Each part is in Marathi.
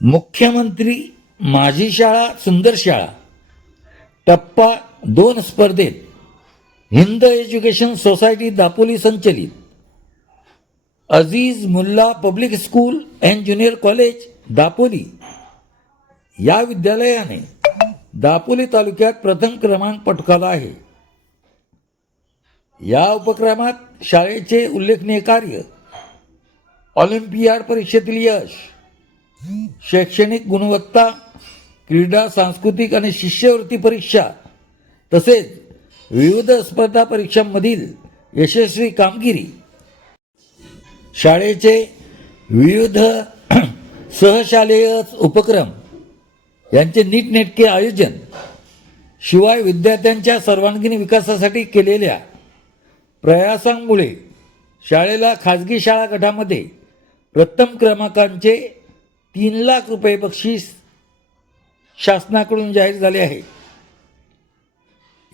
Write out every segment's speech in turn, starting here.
मुख्यमंत्री माझी शाळा सुंदर शाळा. टप्पा दोन स्पर्धेत. हिंद एज्युकेशन सोसायटी दापोली संचलित. Aziz Mulla public school and junior college Dapoli. या विद्यालयाने दापोली तालुक्यात प्रथम क्रमांक पटकावला आहे. या उपक्रमात शाळेचे उल्लेखनीय कार्य ऑलिम्पियाड परीक्षेतील यश शैक्षणिक गुणवत्ता क्रीडा सांस्कृतिक आणि शिष्यवृत्ती परीक्षा तसेच विविध स्पर्धा परीक्षांमधील यशस्वी कामगिरी शाळेचे विविध सहशालेय उपक्रम यांचे नीटनेटके आयोजन शिवाय विद्यार्थ्यांच्या सर्वांगीण विकासासाठी केलेल्या प्रयासांमुळे शाळेला खाजगी शाळा गटामध्ये प्रथम क्रमांकांचे तीन लाख रुपये बक्षीस शासनाकडून जाहीर झाले आहे.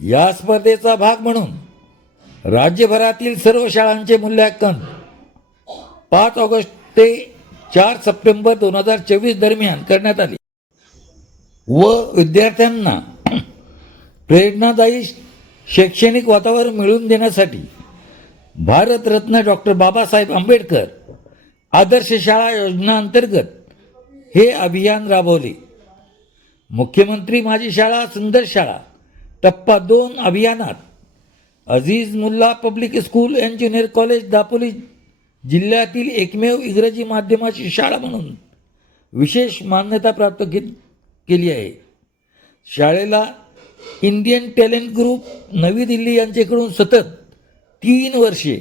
या स्पर्धेचा भाग म्हणून राज्यभरातील सर्व शाळांचे मूल्यांकन पाच ऑगस्ट ते चार सप्टेंबर दोन हजार चोवीस दरम्यान करण्यात आले. व विद्यार्थ्यांना प्रेरणादायी शैक्षणिक वातावरण मिळवून देण्यासाठी भारतरत्न डॉक्टर बाबासाहेब आंबेडकर आदर्श शाळा योजनाअंतर्गत हे अभियान राबवले. मुख्यमंत्री माझी शाळा सुंदर शाळा टप्पा दोन अभियानात Aziz Mulla public school and junior college Dapoli जिल्ह्यातील एकमेव इंग्रजी माध्यमाची शाळा म्हणून विशेष मान्यता प्राप्त के केली आहे. शाळेला इंडियन टॅलेंट ग्रुप नवी दिल्ली यांच्याकडून सतत तीन वर्षे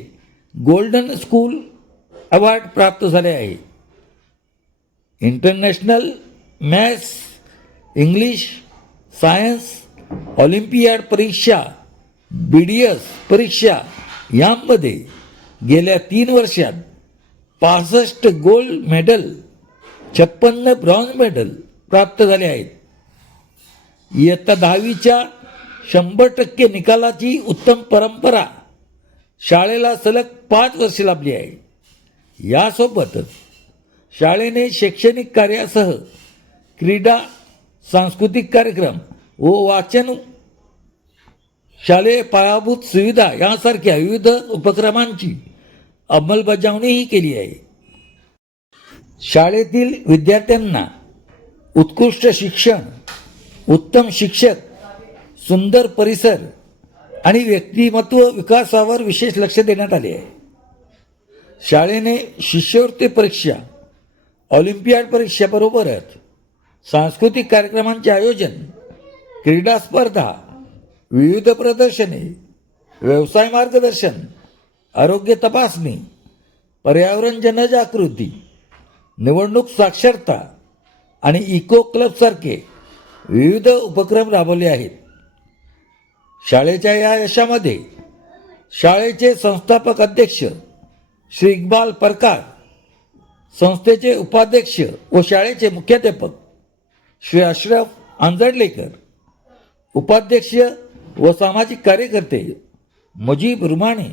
गोल्डन स्कूल अवॉर्ड प्राप्त झाले आहे. International maths English science olympiad परीक्षा बी डी एस परीक्षा यांमध्ये गेल्या तीन वर्षात पासष्ट गोल्ड मेडल छप्पन्न ब्रॉन्झ मेडल प्राप्त झाले आहेत. इयत्ता दहावीच्या शंभर टक्के निकालाची उत्तम परंपरा शाळेला सलग पाच वर्षे लाभली आहे. यासोबतच शाळेने शैक्षणिक कार्यासह क्रीडा सांस्कृतिक कार्यक्रम व वाचन शालेय पायाभूत सुविधा यासारख्या विविध उपक्रमांची अंमलबजावणीही केली आहे. शाळेतील विद्यार्थ्यांना उत्कृष्ट शिक्षण उत्तम शिक्षक सुंदर परिसर आणि व्यक्तिमत्व विकासावर विशेष लक्ष देण्यात आले आहे. शाळेने शिष्यवृत्ती परीक्षा ऑलिम्पियाड परीक्षेबरोबरच सांस्कृतिक कार्यक्रमांचे आयोजन क्रीडा स्पर्धा विविध प्रदर्शने व्यवसाय मार्गदर्शन आरोग्य तपासणी पर्यावरण जनजागृती निवडणूक साक्षरता आणि इको क्लबसारखे विविध उपक्रम राबवले आहेत. शाळेच्या या यशामध्ये शाळेचे संस्थापक अध्यक्ष श्री इक्बाल परकार संस्थेचे उपाध्यक्ष व शाळेचे मुख्याध्यापक श्री अश्रफ आंजडलेकर उपाध्यक्ष व सामाजिक कार्यकर्ते मुजीब रुमाणे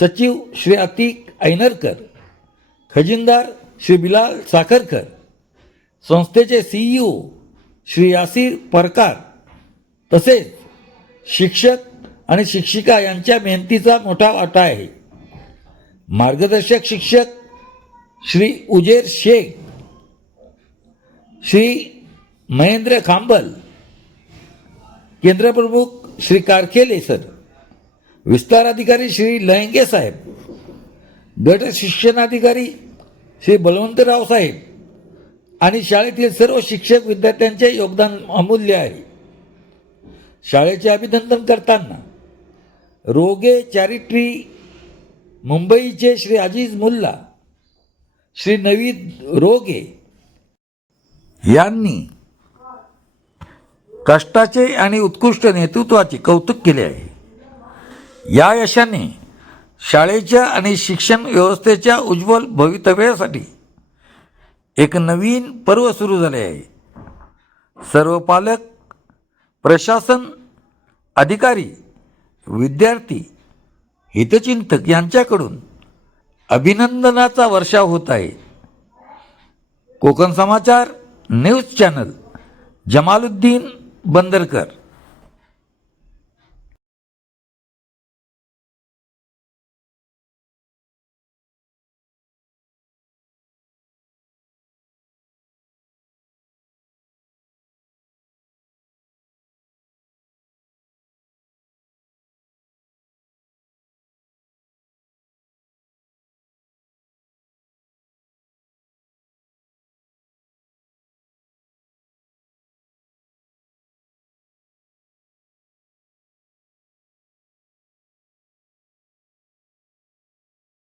सचिव श्री अतिक ऐनरकर खजिनदार श्री बिलाल साखरकर संस्थेचे सीईओ श्री यासिर परकार तसेच शिक्षक आणि शिक्षिका यांच्या मेहनतीचा मोठा वाटा आहे. मार्गदर्शक शिक्षक श्री उजेर शेख श्री महेंद्र खांबल केंद्रप्रमुख श्री कारखेले सर विस्तार अधिकारी श्री लयंगे साहेब गट शिक्षणाधिकारी श्री बलवंतराव साहेब आणि शाळेतील सर्व शिक्षक विद्यार्थ्यांचे योगदान अमूल्य आहे. शाळेचे अभिनंदन करताना रोगे चॅरिट्री मुंबईचे श्री अजीज मुल्ला श्री नवी रोगे यांनी कष्टाचे आणि उत्कृष्ट नेतृत्वाचे कौतुक केले आहे. या यशाने शाळेच्या आणि शिक्षण व्यवस्थेच्या उज्ज्वल भवितव्यासाठी एक नवीन पर्व सुरू झाले आहे. सर्व पालक प्रशासन अधिकारी विद्यार्थी हितचिंतक यांच्याकडून अभिनंदनाचा वर्षाव होत आहे. Konkan Samachar news channel Jamaluddin Bandarkar.